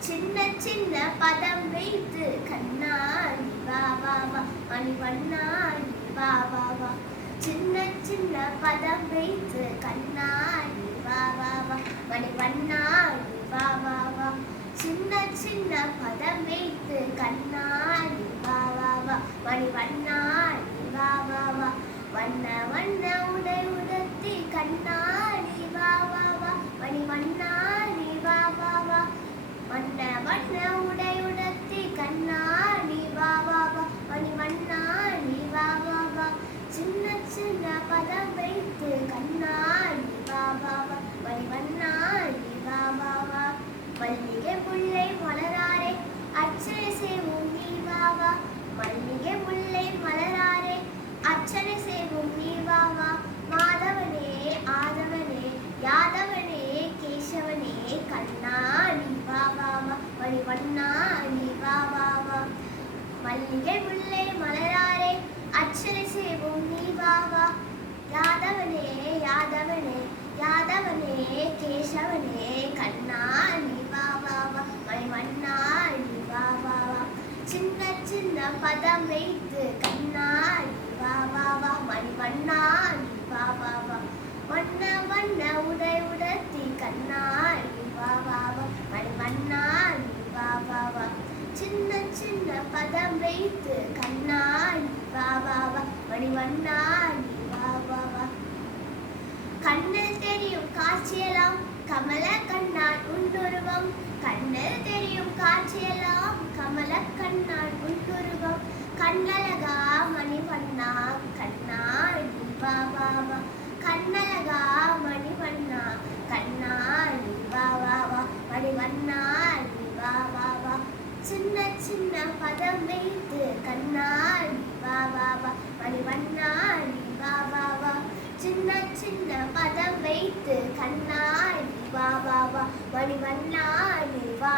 சின்ன சின்ன பதம் வைத்து கண்ணாடி வா வா வா மணிவண்ணாடி வா வா வா சின்ன சின்ன பதம் வைத்து கண்ணாடி வா வா வா மணிவண்ணாடி வா வா வா சின்ன சின்ன பதம் வைத்து கண்ணாடி வா வா வா மணிவண்ணாடி வா வா வா வண்ண வண்ண உடை உடுத்தி கண்ணாடி வா வா வா மணிவண்ணாடி வா வா வா வண்ண வண்ண உடை உடுத்தி கண்ணாடி வா வா வா மணிவண்ணாடி வா வா வா சின்ன சின்ன பதம் வைத்து கண்ணாடி வா வா வா மணிவண்ணாடி வா வா வா மல்லிகை முல்லை மலராரே அர்ச்சனை செய்வோம் நீ வா வா மல்லிகை முல்லை மலராரே அர்ச்சனை செய்வோம் நீ வா வா மாதவனே ஆதவனே யாதவனே கேசவனே கண்ணாடி வா வா வா மணிவண்ணாடி வா வா வா மல்லிகை முல்லை மலராரே அர்ச்சனை செய்வோம் நீ வா வா யாதவனே யாதவனே யாதவனே கேசவனே கண்ணாடி வா வா வா மணிவண்ணாடி வா வா வா சின்ன சின்ன பதம் வைத்து கண்ணாடி வா வா வா மணிவண்ணாடி வா வா வா வண்ண வண்ண உடை உடுத்தி கண்ணாடி வா வா வா மணிவண்ணாடி வா வா வா சின்ன சின்ன பதம் வைத்து கண்ணாடி வா வா வா மணிவண்ணாடி வா வா வா கண்ணில் தெரியும் காட்சியெல்லாம் கமல கண்ணான் உண்டுருவம் கண்ணில் தெரியும் காட்சியெல்லாம் கமல கண்ணான் உண்டுருவம் கண்ணழகா மணிவண்ணா கண்ணாடி வா வா வா கண்ணழகா மணிவண்ணா கண்ணாடி வா வா வா மணிவண்ணாடி வா வா வா சின்ன சின்ன பதம் வைத்து கண்ணாடி வா வா வா மணிவண்ணாடி வா வா வா சின்ன சின்ன பதம் வைத்து கண்ணாடி வா வா வா மணிவண்ணாடி வா